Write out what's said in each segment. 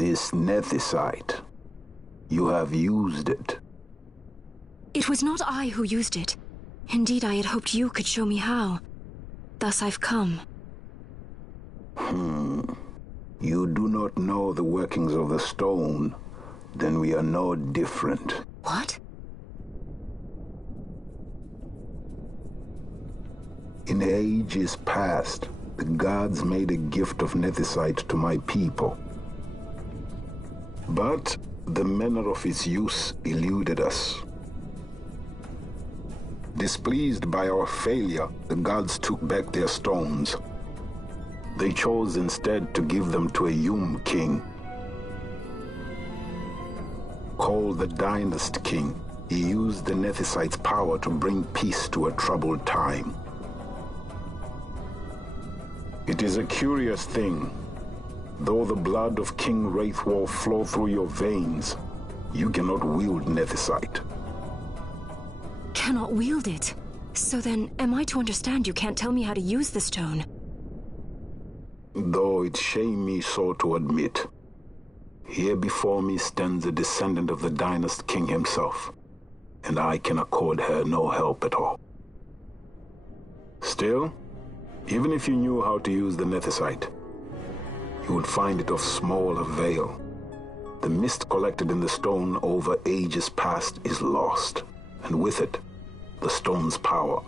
This nethicite. You have used it. It was not I who used it. Indeed, I had hoped you could show me how. Thus I've come. You do not know the workings of the stone, then we are no different. What? In ages past, the gods made a gift of nethicite to my people. But the manner of its use eluded us. Displeased by our failure, the gods took back their stones. They chose instead to give them to a Yum king. Called the Dynast King, he used the nethicite's power to bring peace to a troubled time. It is a curious thing. Though the blood of King Wraithwolf flow through your veins, you cannot wield nethicite. Cannot wield it? So then, am I to understand you can't tell me how to use the stone? Though it shame me so to admit, here before me stands a descendant of the Dynast King himself, and I can accord her no help at all. Still, even if you knew how to use the nethicite, you would find it of small avail. The mist collected in the stone over ages past is lost, and with it, the stone's power.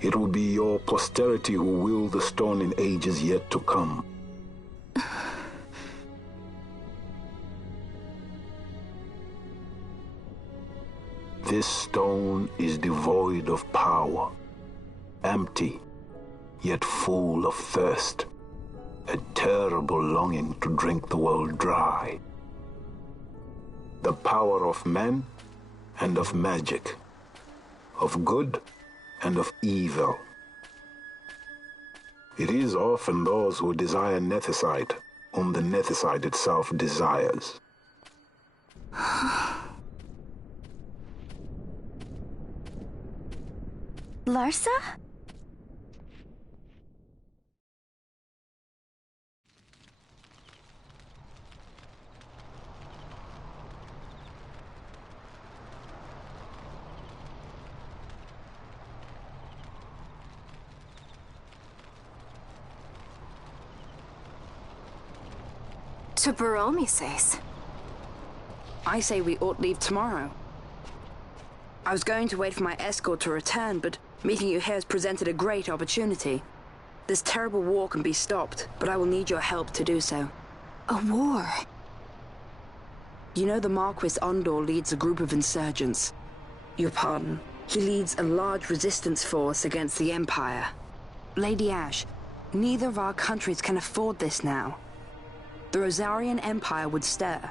It will be your posterity who wield the stone in ages yet to come. This stone is devoid of power, empty, yet full of thirst, a terrible longing to drink the world dry. The power of men and of magic, of good and of evil. It is often those who desire nethicite whom the nethicite itself desires. Larsa? To Baromi says. I say we ought leave tomorrow. I was going to wait for my escort to return, but meeting you here has presented a great opportunity. This terrible war can be stopped, but I will need your help to do so. A war? You know the Marquis Ondor leads a group of insurgents. Your pardon. He leads a large resistance force against the Empire. Lady Ash, neither of our countries can afford this now. The Rosarian Empire would stir.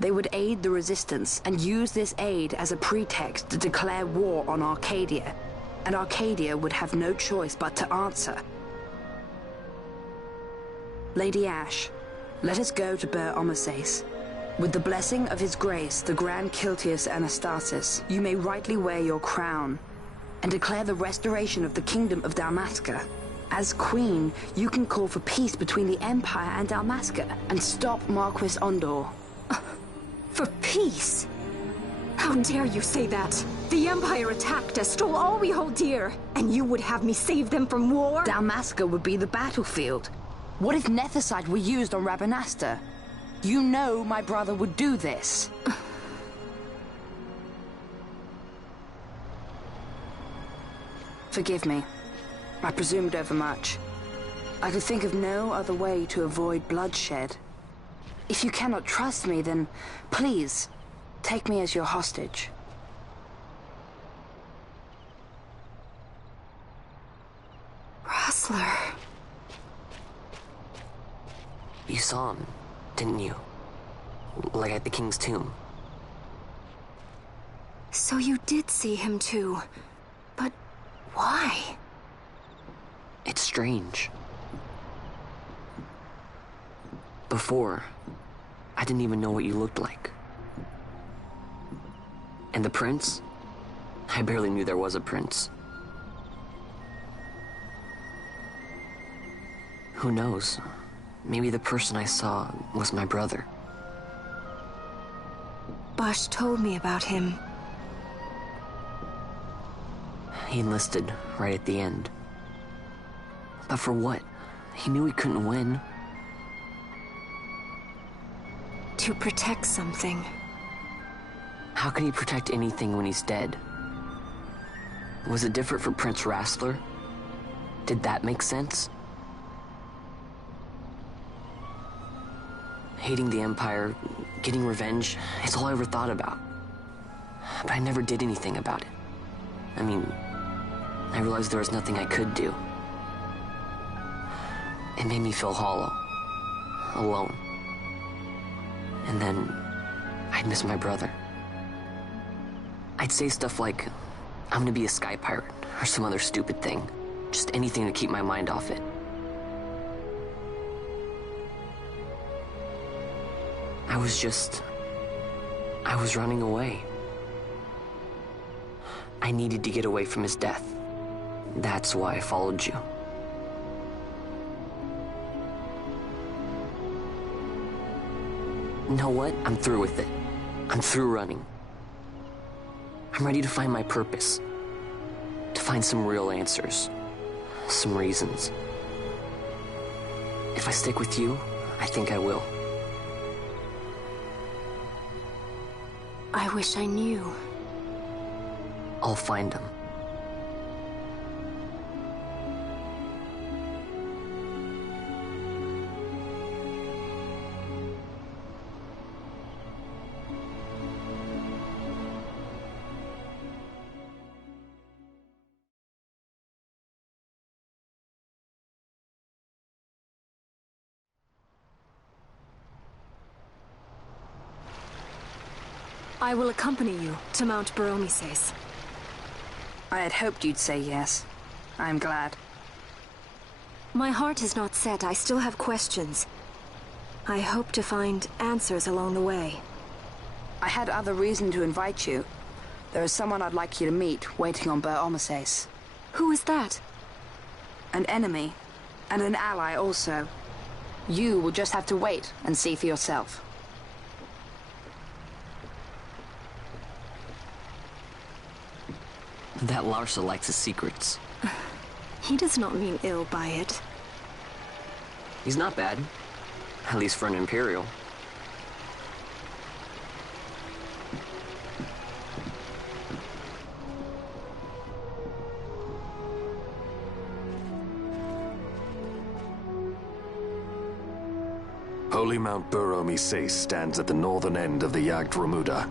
They would aid the resistance and use this aid as a pretext to declare war on Arcadia, and Arcadia would have no choice but to answer. Lady Ash, let us go to Ber Omasace. With the blessing of his grace, the Grand Kiltius Anastasis, you may rightly wear your crown and declare the restoration of the Kingdom of Dalmasca. As Queen, you can call for peace between the Empire and Dalmasca and stop Marquis Ondor. For peace? How dare you say that? The Empire attacked us, stole all we hold dear, and you would have me save them from war? Dalmasca would be the battlefield. What if nethicite were used on Rabanasta? You know my brother would do this. Forgive me. I presumed overmuch. I could think of no other way to avoid bloodshed. If you cannot trust me, then please, take me as your hostage. Rustler. You saw him, didn't you? Like at the King's tomb. So you did see him too. But why? It's strange. Before, I didn't even know what you looked like. And the prince? I barely knew there was a prince. Who knows? Maybe the person I saw was my brother. Bosch told me about him. He enlisted right at the end. But for what? He knew he couldn't win. To protect something. How can he protect anything when he's dead? Was it different for Prince Rastler? Did that make sense? Hating the Empire, getting revenge, it's all I ever thought about. But I never did anything about it. I mean, I realized there was nothing I could do. It made me feel hollow, alone. And then, I'd miss my brother. I'd say stuff like, I'm gonna be a sky pirate, or some other stupid thing. Just anything to keep my mind off it. I was running away. I needed to get away from his death. That's why I followed you. You know what? I'm through with it. I'm through running. I'm ready to find my purpose. To find some real answers. Some reasons. If I stick with you, I think I will. I wish I knew. I'll find him. I will accompany you to Mount Baromises. I had hoped you'd say yes. I'm glad. My heart is not set. I still have questions. I hope to find answers along the way. I had other reason to invite you. There is someone I'd like you to meet, waiting on Baromises. Who is that? An enemy, and an ally also. You will just have to wait and see for yourself. That Larsa likes his secrets. He does not mean ill by it. He's not bad. At least for an Imperial. Holy Mount Baromises stands at the northern end of the Yacht Remuda.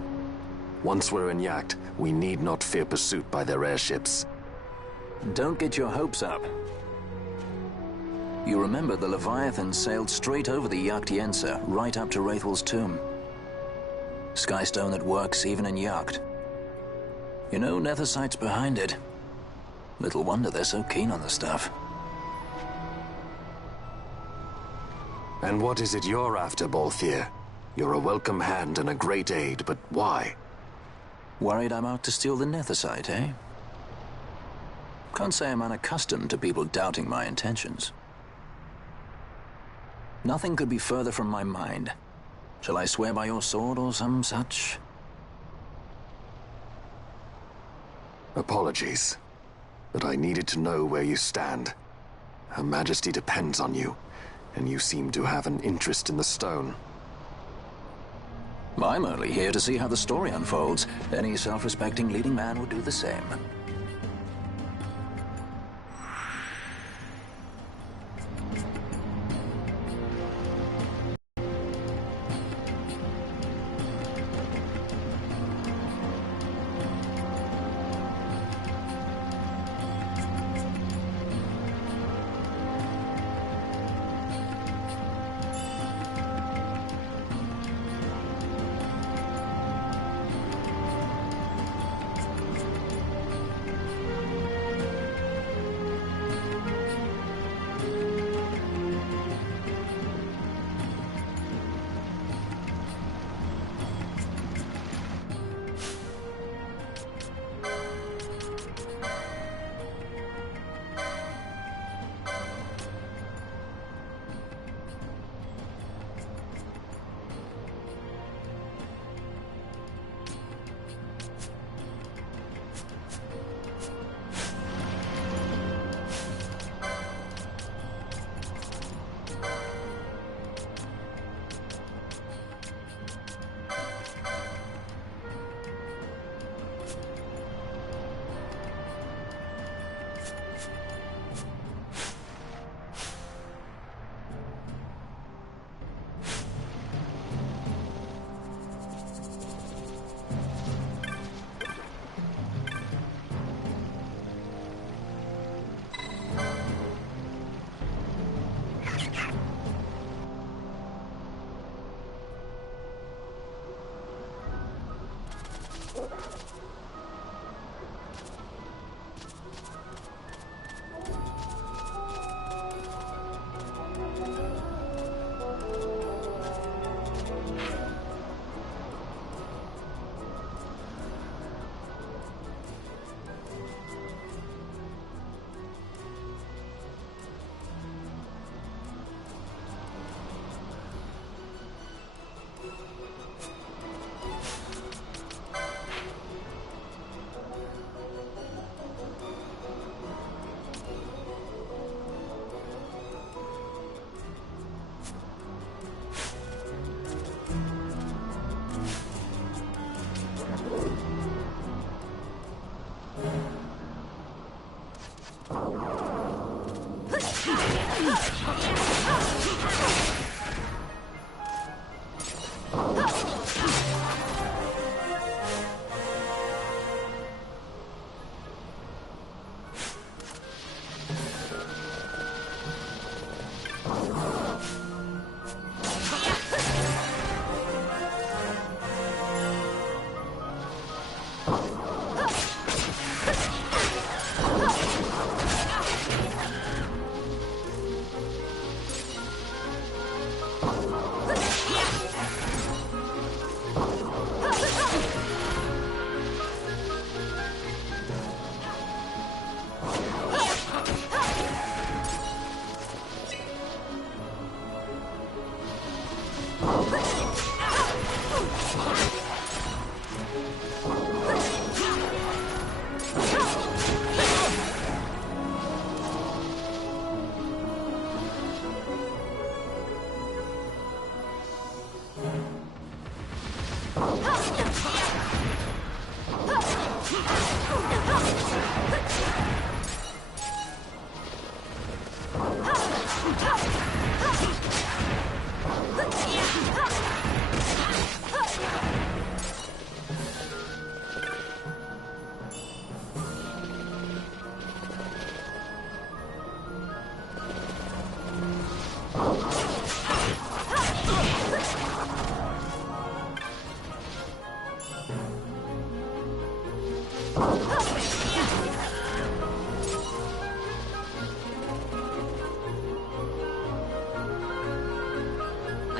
Once we're in Yacht, we need not fear pursuit by their airships. Don't get your hopes up. You remember the Leviathan sailed straight over the XII, right up to Wraithel's tomb. Skystone that works even in Yacht. You know, Nethersight's behind it. Little wonder they're so keen on the stuff. And what is it you're after, Balthier? You're a welcome hand and a great aid, but why? Worried I'm out to steal the Nethersight, eh? Can't say I'm unaccustomed to people doubting my intentions. Nothing could be further from my mind. Shall I swear by your sword or some such? Apologies, but I needed to know where you stand. Her Majesty depends on you, and you seem to have an interest in the stone. I'm only here to see how the story unfolds. Any self-respecting leading man would do the same.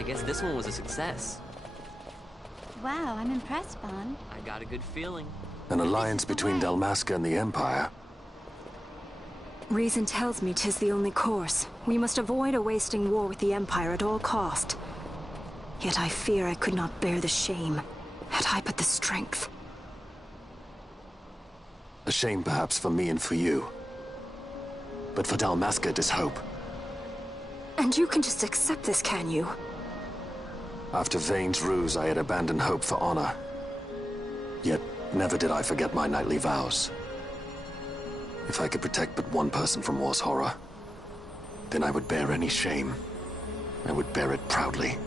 I guess this one was a success. Wow, I'm impressed, Bond. I got a good feeling. An alliance between Dalmasca and the Empire. Reason tells me 'tis the only course. We must avoid a wasting war with the Empire at all cost. Yet I fear I could not bear the shame, had I but the strength. A shame perhaps for me and for you. But for Dalmasca it is hope. And you can just accept this, can you? After Vane's ruse, I had abandoned hope for honor. Yet, never did I forget my knightly vows. If I could protect but one person from war's horror, then I would bear any shame. I would bear it proudly.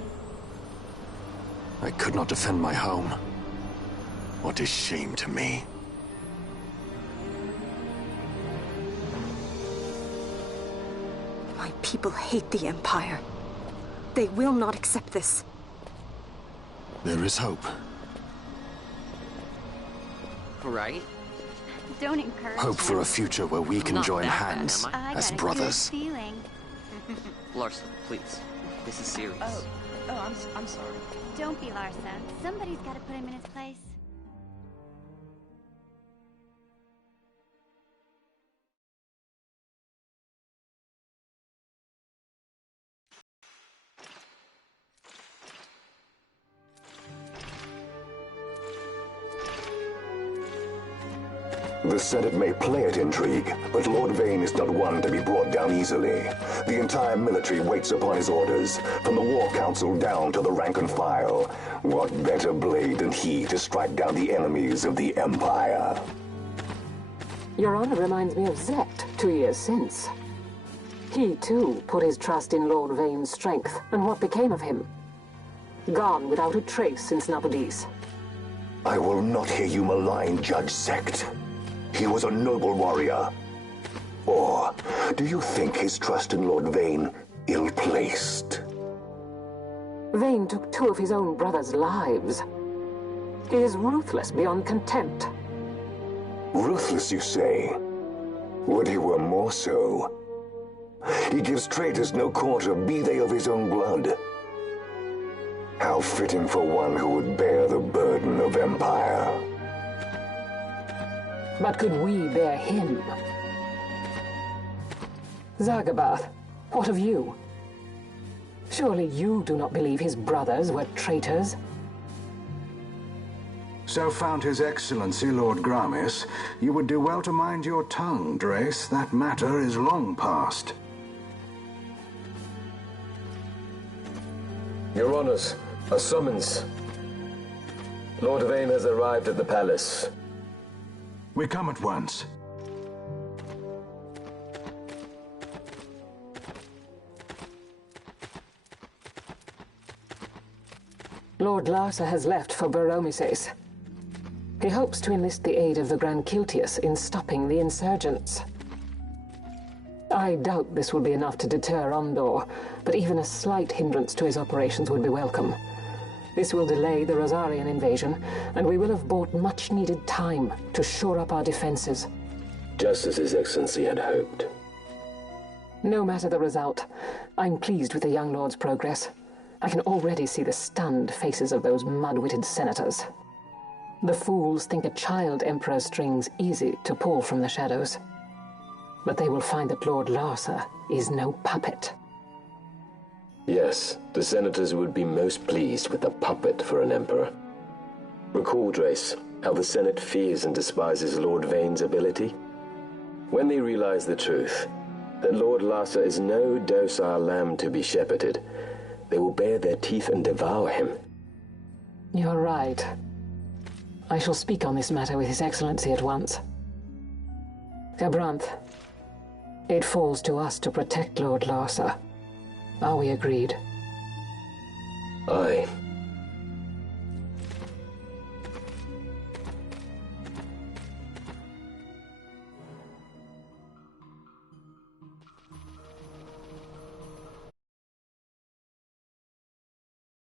I could not defend my home. What is shame to me? My people hate the Empire. They will not accept this. There is hope. Right? Don't encourage Hope for a future where we can Not join that bad, hands am I? I as got a brothers. good feeling. Larson, please. This is serious. I'm sorry. Don't be Larsa. Somebody's got to put him in his place. The Senate may play at intrigue, but Lord Vane is not one to be brought down easily. The entire military waits upon his orders, from the War Council down to the rank and file. What better blade than he to strike down the enemies of the Empire? Your Honor reminds me of Zect 2 years since. He, too, put his trust in Lord Vane's strength, and what became of him? Gone without a trace since Nabudis. I will not hear you malign Judge Zect. He was a noble warrior. Or do you think his trust in Lord Vane ill-placed? Vane took 2 of his own brother's lives. He is ruthless beyond contempt. Ruthless, you say? Would he were more so. He gives traitors no quarter, be they of his own blood. How fitting for one who would bear the burden of empire. But could we bear him? Zagabath, what of you? Surely you do not believe his brothers were traitors? So found His Excellency Lord Gramis, you would do well to mind your tongue, Drace. That matter is long past. Your Honors, a summons. Lord Vane has arrived at the palace. We come at once. Lord Larsa has left for Baromises. He hopes to enlist the aid of the Grand Kiltius in stopping the insurgents. I doubt this will be enough to deter Ondor, but even a slight hindrance to his operations would be welcome. This will delay the Rosarian invasion, and we will have bought much-needed time to shore up our defenses. Just as His Excellency had hoped. No matter the result, I'm pleased with the young lord's progress. I can already see the stunned faces of those mud-witted senators. The fools think a child Emperor's strings easy to pull from the shadows. But they will find that Lord Larsa is no puppet. Yes, the senators would be most pleased with a puppet for an emperor. Recall, Drace, how the Senate fears and despises Lord Vane's ability. When they realize the truth, that Lord Larsa is no docile lamb to be shepherded, they will bare their teeth and devour him. You're right. I shall speak on this matter with His Excellency at once. Gabranth, it falls to us to protect Lord Larsa. Are we agreed? Aye.